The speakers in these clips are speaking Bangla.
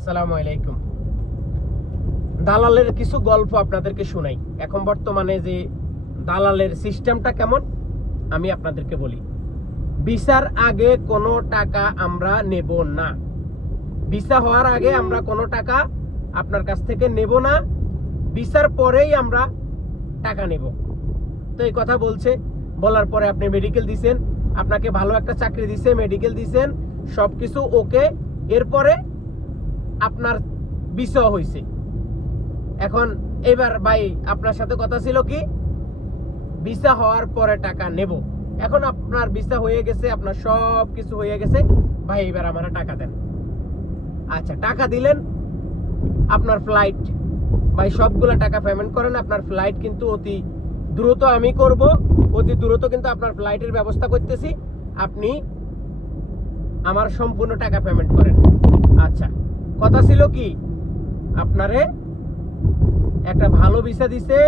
আসসালামু আলাইকুম। দালালের কিছু গল্প আপনাদেরকে শোনাই। এখন বর্তমানে যে দালালের সিস্টেমটা কেমন, আমি আপনাদেরকে বলি। ভিসার আগে কোনো টাকা আমরা নেব না। ভিসা হওয়ার আগে আমরা কোনো টাকা আপনার কাছ থেকে নেব না। ভিসার পরেই আমরা টাকা নেব। তো এই কথা বলছে। বলার পরে আপনি মেডিকেল দিছেন, আপনাকে ভালো একটা চাকরি দিছে মেডিকেল দিছেন সব কিছু ওকে এরপরে আপনার বিষয় হয়েছে এখন এবার ভাই আপনার সাথে কথা ছিল কি? ভিসা হওয়ার পরে টাকা নেব। এখন আপনার ভিসা হয়ে গেছে, আপনার সব কিছু হয়ে গেছে। ভাই, এবার আমার টাকা দেন। আচ্ছা টাকা দিলেন, আপনার ফ্লাইট ভাই, সবগুলা টাকা পেমেন্ট করেন, আপনার ফ্লাইট কিন্তু অতি দ্রুত আমি করব। অতি দ্রুত কিন্তু আপনার ফ্লাইটের ব্যবস্থা করতেছি। আপনি আমার সম্পূর্ণ টাকা পেমেন্ট করেন। আচ্ছা। কথা ছিল কি? আপনারে একটা ভালো ভিসা দিছে,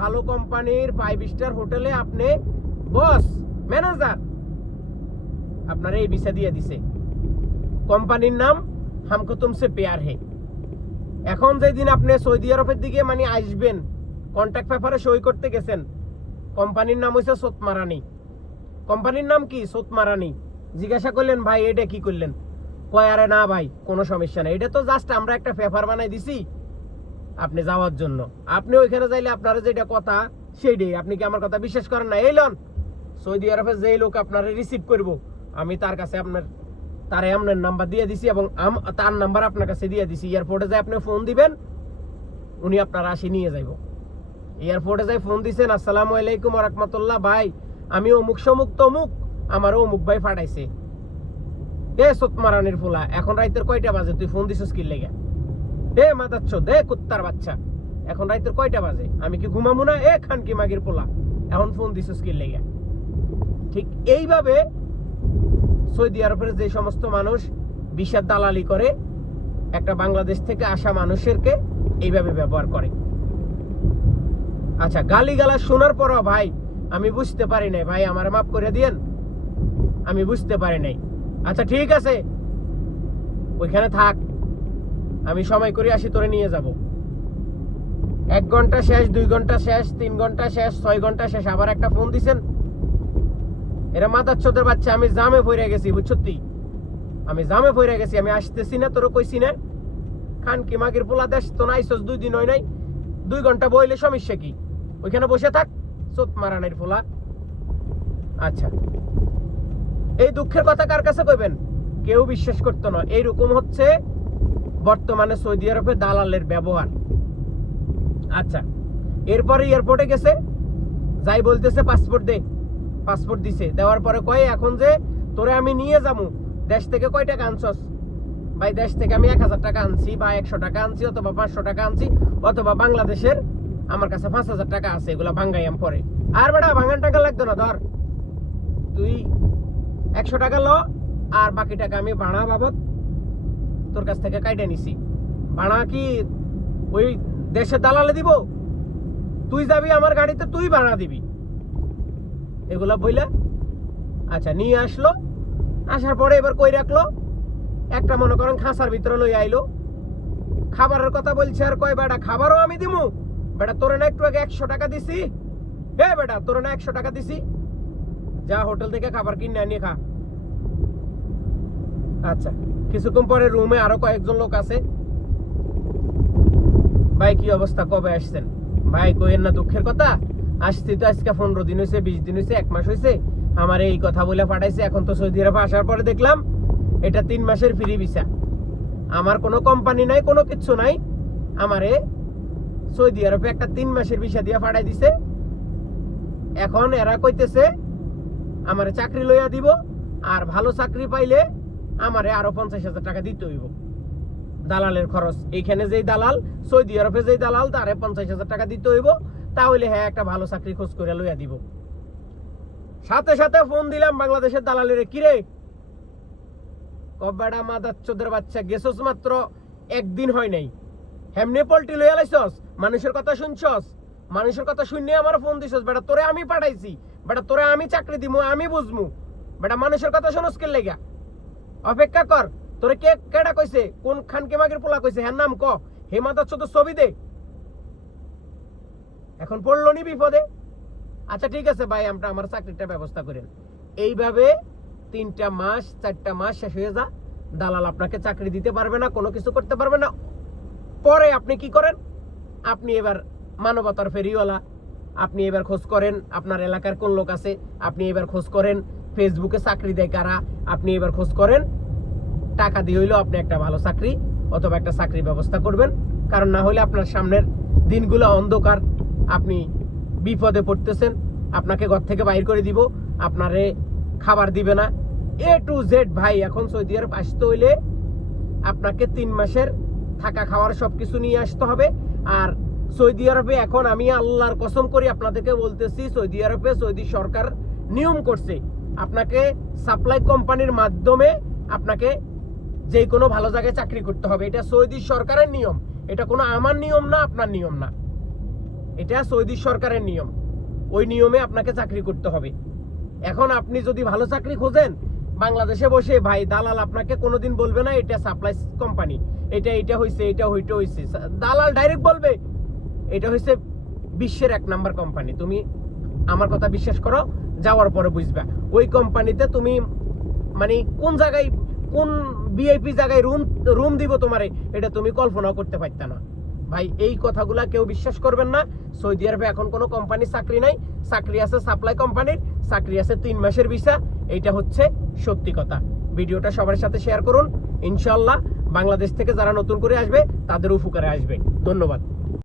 ভালো কোম্পানির ফাইভ স্টার হোটেলে আপনি বস ম্যানেজার আপনার এই ভিসা দিয়ে দিছে। কোম্পানির নাম হামকো তুমসে পেয়ার হে। এখন যেদিন আপনি সৌদি আরবের দিকে মানে আসবেন কন্ট্যাক্ট পেপারে সই করতে গেছেন, কোম্পানির নাম হইছে সোতমারানি। কোম্পানির নাম কি? সোতমারানি। জিজ্ঞাসা করলেন, ভাই, এটা কি করলেন? কয়, আরে না ভাই, কোনো সমস্যা নেই। এটা তো জাস্ট আমরা একটা পেপার বানাই দিছি আপনি যাওয়ার জন্য। আপনি ওইখানে যাইলে আপনার যেটা কথা, সেইটাই। আপনি কি আমার কথা বিশ্বাস করেন না? এই লন, সৌদি আরবে যেই লোক আপনারা রিসিভ করব, আমি তার কাছে আপনার, তারে আপনার নাম্বার দিয়ে দিছি এবং তার নাম্বার আপনার কাছে দিয়ে দিছি। এয়ারপোর্টে যাই আপনি ফোন দিবেন, উনি আপনার আসি নিয়ে যাইব। এয়ারপোর্টে যাই ফোন দিছেন, আসসালামু আলাইকুম রহমতুল্লাহ ভাই, আমি অমুক সমুক তমুক আমার অমুক ভাই ফাটাইছে। এ সতমারানির ফুলা, এখন রাইতের কয়টা বাজে? তুই ফোন দিছিস কি লেগে? এ মাতাচ্ছ, দে কুত্তার বাচ্চা। এখন রাইতের কয়টা বাজে? আমি কি ঘুমামু না? এ খান কি মাগির পোলা। এখন ফোন দিছিস কি লেগে? ঠিক এইভাবে সৌদি আরবের যে সমস্ত মানুষ বিষাদ দালালি করে, একটা বাংলাদেশ থেকে আসা মানুষেরকে এইভাবে ব্যবহার করে। আচ্ছা গালি গালা শোনার পরও ভাই, আমি বুঝতে পারি নাই। ভাই, আমার মাফ করে দিয়েন? আমি বুঝতে পারি নাই। আচ্ছা ঠিক আছে। ওইখানে থাক। আমি সময় করে আসি, তোরে নিয়ে যাব। এক ঘণ্টা শেষ, দুই ঘণ্টা শেষ, তিন ঘণ্টা শেষ, ছয় ঘণ্টা শেষ, আবার একটা ফোন দিছেন? এরা মাথার চোদের বাচ্চা, আমি জামে পড়ে গেছি বুঝছতি আমি জামে পড়ে গেছি, আমি আসতেছি না তোর কইছি না। খান কি মাগির পোলা দেশ, তো নাইছস দুই দিন হয় নাই। দুই ঘণ্টা বইলে সমস্যা কি? ওইখানে বসে থাক, চোত মারানের পোলা। আচ্ছা। এই দুঃখের কথা কার কাছে কইবেন? কেউ বিশ্বাস করতো না। এইরকম হচ্ছে বর্তমানে সৌদি আরবে দালালের ব্যবহার। আচ্ছা এরপরে এয়ারপোর্টে গেছে, যাই বলতেছে পাসপোর্ট দে, পাসপোর্ট দিছে। দেওয়ার পরে কয়, এখন যে তোরে আমি নিয়ে যাব দেশ থেকে কয় টাকা আনছস? ভাই, দেশ থেকে আমি এক হাজার টাকা আনছি বা একশো টাকা আনছি অথবা পাঁচশো টাকা আনছি অথবা বাংলাদেশের আমার কাছে পাঁচ হাজার টাকা আছে, এগুলা ভাঙ্গাইয়াম পরে। আর বেটা ভাঙান টাকা লাগতো না, ধর। একশো টাকা ল, আর বাকি টাকা আমি ভাড়া বাবদ তোর কাছ থেকে কাইটে নিছি। ভাড়া কি ওই দেশের দালালে দিব? তুই যাবি আমার গাড়িতে, তুই ভাড়া দিবি। এগুলা বইলা আচ্ছা নিয়ে আসলো। আসার পরে এবার কই রাখল? একটা মনে করেন খাঁচার ভিতরে লই আইলো। খাবারের কথা বলছে আর কয়, বেটা, খাবারও আমি দিমু। বেটা, তোরে না একটু আগে একশো টাকা দিছি। হে বেটা, তোরে না একশো টাকা দিছি। যা হোটেল থেকে খাবার কিনে আনিয়ে খা। আচ্ছা কিছুক্ষণ পরে রুমে আরও কয়েকজন লোক আছে। ভাই, কি অবস্থা? কবে আসছেন? ভাই, কইেন না দুঃখের কথা। আসছি তো আজকে পনেরো দিন হয়েছে বিশ দিন হয়েছে এক মাস হয়েছে আমার এই কথা বলে পাঠাইছে, এখন তো সৌদি আরবে আসার পরে দেখলাম, এটা তিন মাসের ফ্রি ভিসা আমার কোনো কোম্পানি নাই, কোনো কিচ্ছু নাই। আমারে সৌদি আরবে একটা তিন মাসের ভিসা দিয়ে পাঠাই দিছে। এখন এরা কইতেছে, আমারে চাকরি লইয়া দিব, আর ভালো চাকরি পাইলে আমারে আরও পঞ্চাশ হাজার টাকা দিতে হইব। দালালের খরচ। এইখানে যেই দালাল, সৌদি আরবে যেই দালাল, তারে পঞ্চাশ হাজার টাকা দিতে হইব। তাহলে হ্যাঁ একটা ভালো চাকরি খোঁজ করে লইয়া দিব। সাথে সাথে ফোন দিলাম বাংলাদেশের দালালের, কিরে? কব্বাডা মাদার চোদের বাচ্চা, গেছস মাত্র, একদিন হয় নাই। হেমনে পল্টি লইয়া লাইছস? মানুষের কথা শুনছস? মানুষের কথা শুনে আমার ফোন দিছস, বেটা, তোরে আমি পাঠাইছি। বেটা, তোরে আমি চাকরি দিমু, আমি বুঝমু। বেটা, মানুষের কথা শুনস কে লেগা? অপেক্ষা কর, তোরে কে কেডা কইছে? কোন খানকে মাগের পোলা কইছে? হ্যাঁ নাম ক। হেমা দত্ত তো ছবি দে। এখন পড়ল নি বিপদে? আচ্ছা ঠিক আছে ভাই, আমরা আমার চাকরিটা ব্যবস্থা করেন এইভাবে তিনটা মাস, চারটা মাস শেষ হয়ে যা। দালাল আপনাকে চাকরি দিতে পারবে না, কোনো কিছু করতে পারবে না। পরে আপনি কি করেন? আপনি এবার মানবতার ফেরিওয়ালা। আপনি এবার খোঁজ করেন আপনার এলাকার কোন লোক আছে। আপনি এবার খোঁজ করেন ফেসবুকে চাকরি দেয় কারা? আপনি এবার খোঁজ করেন। টাকা দিয়ে হইলেও আপনি একটা ভালো চাকরি অথবা একটা চাকরির ব্যবস্থা করবেন। কারণ না হলে আপনার সামনের দিনগুলো অন্ধকার। আপনি বিপদে পড়তেছেন। আপনাকে ঘর থেকে বাইর করে দিব। আপনারে খাবার দিবে না। এ টু জেড ভাই, এখন সৌদি আরব আসতে হইলে আপনাকে তিন মাসের থাকা খাওয়ার সব কিছু নিয়ে আসতে হবে। আর সৌদি আরবে এখন আমি আল্লাহর কসম করি আপনাদেরকে বলতেছি, সৌদি আরবে সৌদি সরকার নিয়ম করছে আপনাকে সাপ্লাই কোম্পানির মাধ্যমে আপনাকে যে কোনো ভালো জায়গায় চাকরি করতে হবে। এটা সৌদি সরকারের নিয়ম। এটা কোনো আমার নিয়ম না, আপনার নিয়ম না। এটা সৌদি সরকারের নিয়ম। ওই নিয়মে আপনাকে চাকরি করতে হবে। এখন আপনি যদি ভালো চাকরি খোঁজেন, বাংলাদেশে বসে, ভাই, দালাল আপনাকে কোনোদিন বলবে না, এটা সাপ্লাই কোম্পানি এটা এটা হইছে, এটা হইতে হইছে। দালাল ডাইরেক্ট বলবে, এটা হইছে বিশ্বের এক নাম্বার কোম্পানি তুমি আমার কথা বিশ্বাস করো, যাওয়ার পরে বুঝবা। ওই কোম্পানিতে তুমি মানে কোন জায়গায়, কোন ভিআইপি জায়গায় রুম রুম দিব তোমারে, এটা তুমি কল্পনাও করতে পারত না। ভাই, এই কথাগুলা কেউ বিশ্বাস করবেন না। সৌদি আরবে এখন কোনো কোম্পানির চাকরি নাই। চাকরি আছে সাপ্লাই কোম্পানির চাকরি আছে তিন মাসের ভিসা এইটা হচ্ছে সত্যি কথা। ভিডিওটা সবার সাথে শেয়ার করুন। ইনশাল্লাহ বাংলাদেশ থেকে যারা নতুন করে আসবে, তাদের উপকারে আসবে। ধন্যবাদ।